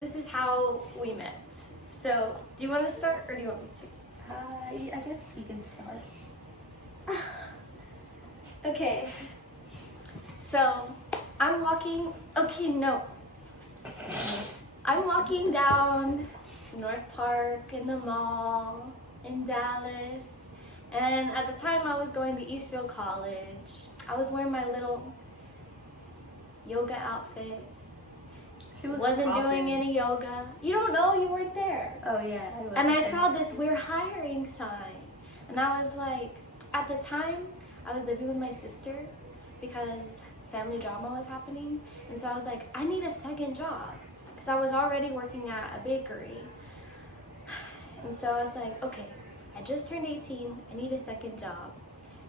This is how we met. So, do you want to start or do you want me to? I guess you can start. Okay. So, I'm walking down North Park in the mall in Dallas. And at the time I was going to Eastville College. I was wearing my little yoga outfit. She Wasn't doing any yoga. You don't know, you weren't there. Oh yeah. And I saw this "we're hiring" sign. And I was like, at the time, I was living with my sister because family drama was happening. And so I was like, I need a second job. Because I was already working at a bakery. And so I was like, okay, I just turned 18, I need a second job.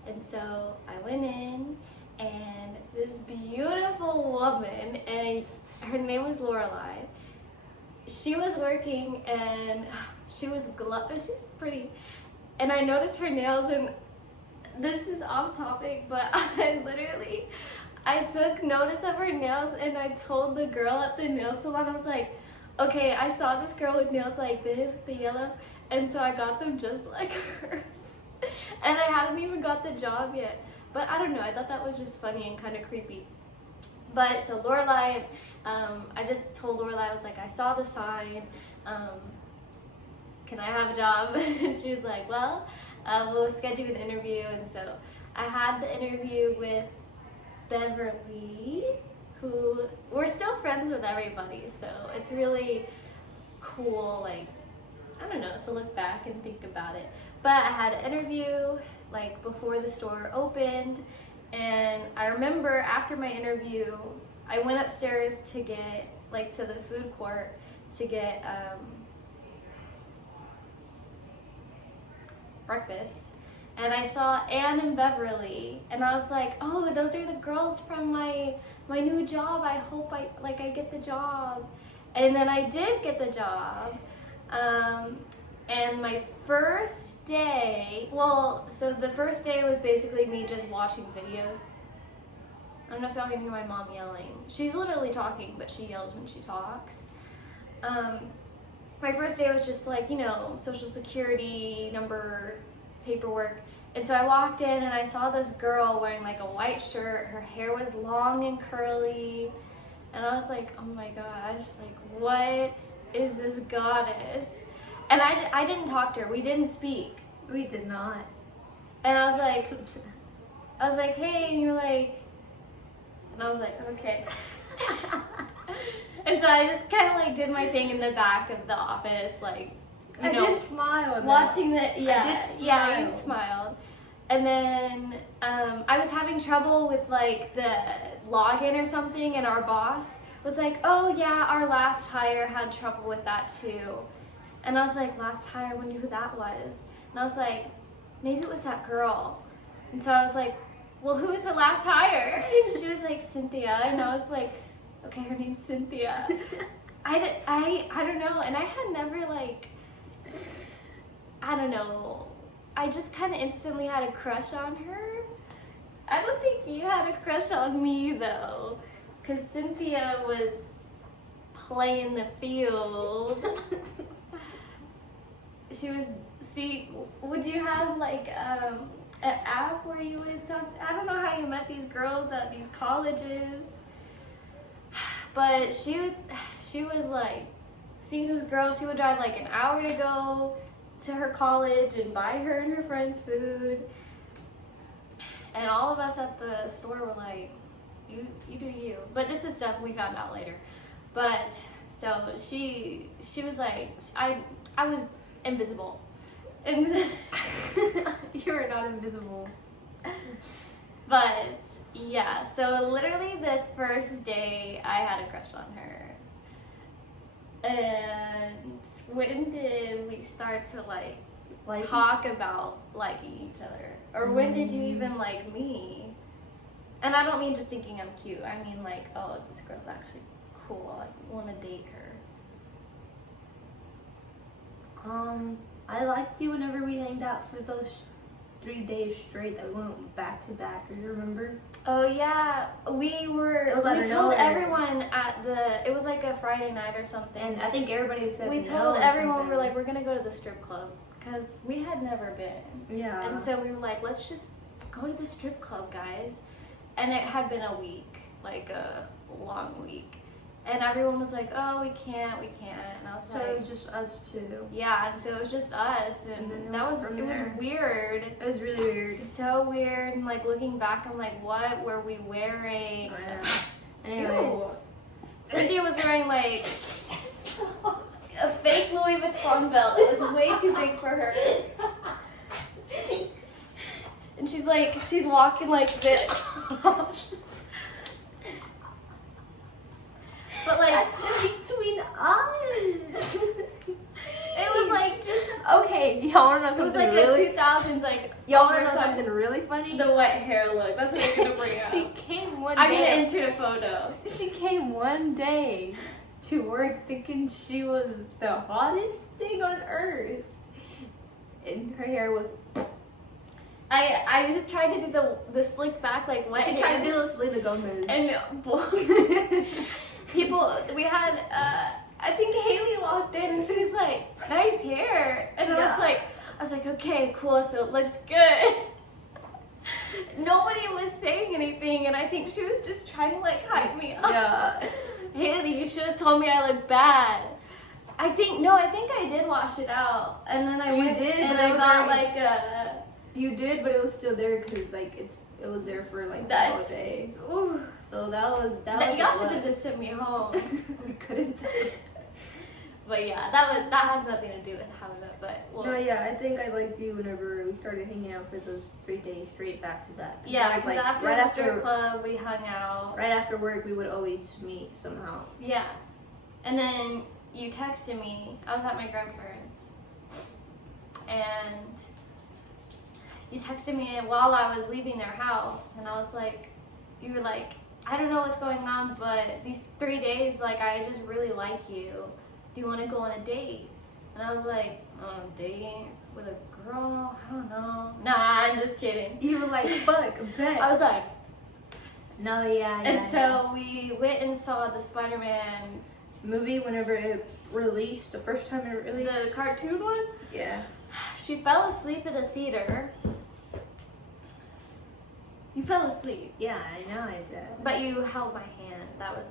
And so I went in, and this beautiful woman, and her name was Lorelai. She was working, and she's pretty. And I noticed her nails, and this is off topic, but I took notice of her nails, and I told the girl at the nail salon, I was like, okay, I saw this girl with nails like this, with the yellow, and so I got them just like hers. And I hadn't even got the job yet. But I don't know, I thought that was just funny and kind of creepy. But so Lorelai, I just told Lorelai, I was like, I saw the sign, can I have a job? And she was like, well, we'll schedule an interview. And so I had the interview with Beverly, who we're still friends with everybody. So it's really cool, like, I don't know, to look back and think about it. But I had an interview like before the store opened, and I remember after my interview, I went upstairs to get, like, to the food court to get breakfast, and I saw Anne and Beverly, and I was like, oh, those are the girls from my new job. I hope I get the job. And then I did get the job. And my first day, so the first day was basically me just watching videos. I don't know if y'all can hear my mom yelling. She's literally talking, but she yells when she talks. My first day was just like, social security number, paperwork. And so I walked in and I saw this girl wearing like a white shirt. Her hair was long and curly. And I was like, oh my gosh, like, what is this goddess? And I didn't talk to her. We didn't speak. We did not. And I was like, hey, and you're like, and I was like, okay. And so I just kind of like did my thing in the back of the office, like, I did smile. Watching you smiled. And then I was having trouble with like the login or something, and our boss was like, oh yeah, our last hire had trouble with that too. And I was like, last hire, I wonder who that was. And I was like, maybe it was that girl. And so I was like, well, who was the last hire? And she was like, Cynthia. And I was like, okay, her name's Cynthia. I don't know. And I had never I don't know. I just kind of instantly had a crush on her. I don't think you had a crush on me though, because Cynthia was playing the field. Would you have like an app where you would talk I don't know how you met these girls at these colleges, but she was like, seeing this girl, she would drive like an hour to go to her college and buy her and her friends food. And all of us at the store were like, you do you. But this is stuff we found out later. But so she was like, I was invisible. And You are not invisible. But yeah, so literally the first day I had a crush on her. And when did we start to like talk about liking each other? Or when did you even like me? And I don't mean just thinking I'm cute. I mean like, oh, this girl's actually cool. I want to date her. I liked you whenever we hanged out for those 3 days straight that we went back to back. Do you remember? Oh yeah, we was out we of told nowhere. everyone at the, it was like a Friday night or something. And I think everybody said we no told or everyone, something. we're like, we're gonna go to the strip club because we had never been. Yeah. And so we were like, let's just go to the strip club, guys. And it had been a week, like a long week. And everyone was like, oh, we can't. And I was So like, it was just us two. yeah, and so it was just us. And then that was, from it was there. weird. It was really weird. So weird. And like looking back, I'm like, what were we wearing? Anyway. Ew. Cynthia was wearing like a fake Louis Vuitton belt. It was way too big for her. And she's walking like this. But like, That's between us. it was like just, Okay, y'all wanna know it was something like really? a 2000s like, Y'all wanna know oversized- something really funny? The wet hair look. That's what we're gonna bring She out. came one I'm day. gonna insert a photo. She came one day to work thinking she was the hottest thing on earth. And her hair was. I was trying to do the slick back like wet She hair. tried to do this Selena Gomez. And people, we had, I think Haley walked in and she was like, nice hair. And Yeah. I was like, okay, cool, so it looks good. Nobody was saying anything, and I think she was just trying to like hype me up. Yeah. Haley, you should have told me I look bad. I think I did wash it out, and then I You went did, and but I it was got already- like a. You did, but it was still there because like it was there for like the That's- whole day. Ooh, So that was y'all should what- have just sent me home. we couldn't. But yeah, that has nothing to do with having it. But well, No, yeah, I think I liked you whenever we started hanging out for those 3 days straight back to back. yeah, It was, because like, after the strip club, we hung out. right after work, we would always meet somehow. Yeah, and then you texted me. I was at my grandparents, and you texted me while I was leaving their house, and I was like, you were like, I don't know what's going on, but these 3 days, like, I just really like you. Do you want to go on a date? And I was like, dating with a girl? I don't know. Nah, I'm just kidding. You were like, fuck, bet. I was like, No, yeah, and so we went and saw the Spider-Man, movie whenever it released, the first time it released. the cartoon one. Yeah. She fell asleep at the theater. You fell asleep, Yeah, I know I did. but you held my hand.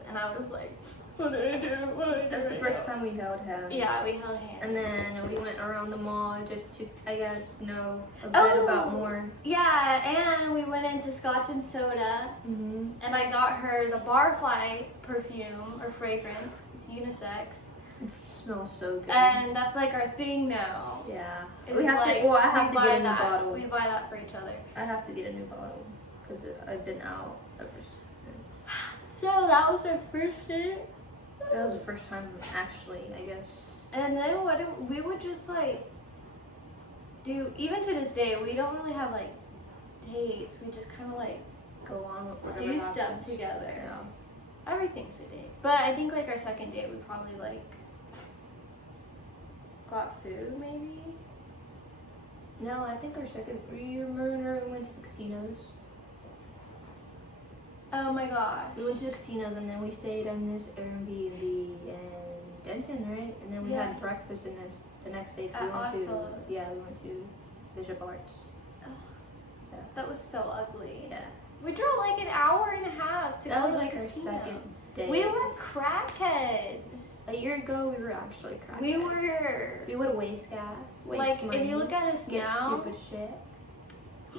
And I was like, what do I do? What do I do? That's the right first now? time we held hands. Yeah, we held hands. And then we went around the mall just to, I guess, know a bit Oh. about more. Yeah, and we went into Scotch and Soda, Mm-hmm. and I got her the Barfly perfume or fragrance. It's unisex, It smells so good. and that's like our thing now. Yeah. It's We have like, to. Well, I we have to buy get a new that. bottle. We buy that for each other. I have to get a new bottle because I've been out ever since. So that was our first date. That was the first time, actually. I guess. And then we would just like do, even to this day, we don't really have like dates. We just kind of like Go on with whatever do happens. stuff together. Yeah. Everything's a date. But I think like our second date, we probably like got food maybe. No, I think our second. You remember we went to the casinos? Oh my gosh. We went to the casinos and then we stayed in this Airbnb in Denton, right? And then we Yeah. had breakfast in this the next day. At We went to Oddfellows. we went to Bishop Arts. That was so ugly. Yeah. We drove like an hour and a half to That go was to like the our casino. second day. We were crackheads. A year ago, we were actually crackheads. We were We would waste gas. Waste like, money, if you look at us get now, stupid shit.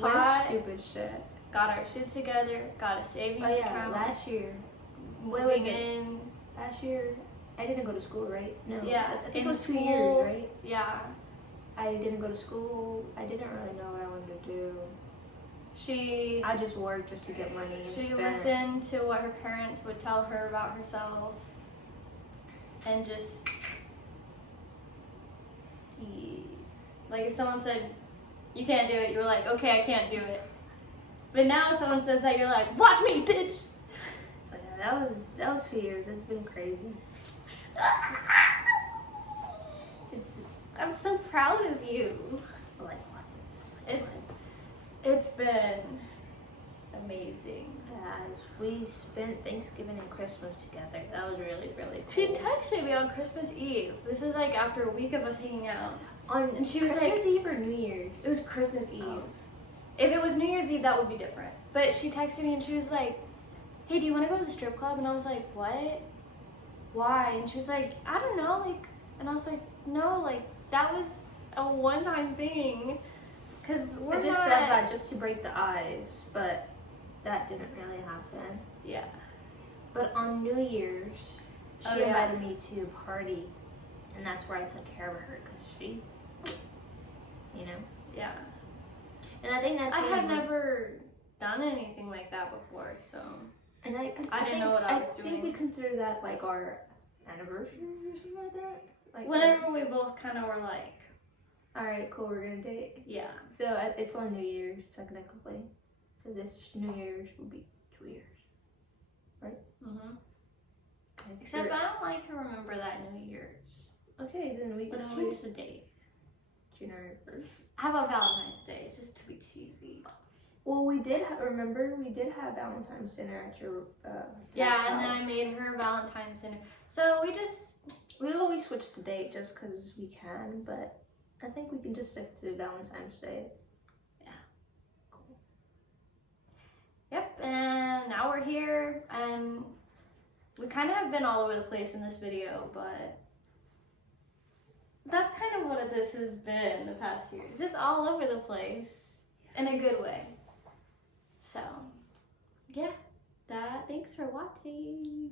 hot, Stupid shit. got our shit together, got a savings Oh yeah, account. last year. What was Moving it? in. Last year, I didn't go to school, right? No. Yeah, I think in it was 2 school. years, right? Yeah. I didn't go to school. I didn't really know what I wanted to do. She I just worked just to get money and she spend. listened to what her parents would tell her about herself, and just like if someone said you can't do it, you were like, okay, I can't do it. But now if someone says that, you're like, watch me, bitch. So yeah, that was 2 years. It's been crazy. I'm so proud of you. Like what? It's It's been amazing. As we spent Thanksgiving and Christmas together. That was really, really cool. She texted me on Christmas Eve. This is like after a week of us hanging out. And she was Christmas like, Eve or New Year's? it was Christmas Eve. Oh. If it was New Year's Eve, that would be different. But she texted me and she was like, hey, do you want to go to the strip club? And I was like, what? Why? And she was like, I don't know, like, and I was like, no, like, that was a one-time thing. Because we're I just not... said that just to break the ice, but that didn't really happen. Yeah. But on New Year's, she Oh, yeah. invited me to a party, and that's where I took care of her, because she, you know? Yeah. And I think that's I really had never done anything like that before, so... And I didn't think, know what I was think doing. we consider that like our anniversary or something like that. Like Whenever we both kind of were like, all right, cool, we're gonna date. yeah. So it's on New Year's technically. So this New Year's will be 2 years, right? Mm-hmm. It's Except your- I don't like to remember that New Year's. okay, then we can Let's always change the date. January 1st. How about Valentine's Day, just to be cheesy? Well, we did remember we did have Valentine's dinner at your Yeah, dad's and then I house. made her Valentine's dinner. So We always switch the date just because we can, but I think we can just stick to Valentine's Day. yep, and now we're here, and we kind of have been all over the place in this video, but that's kind of what this has been the past year. Just all over the place in a good way. So, yeah, thanks for watching.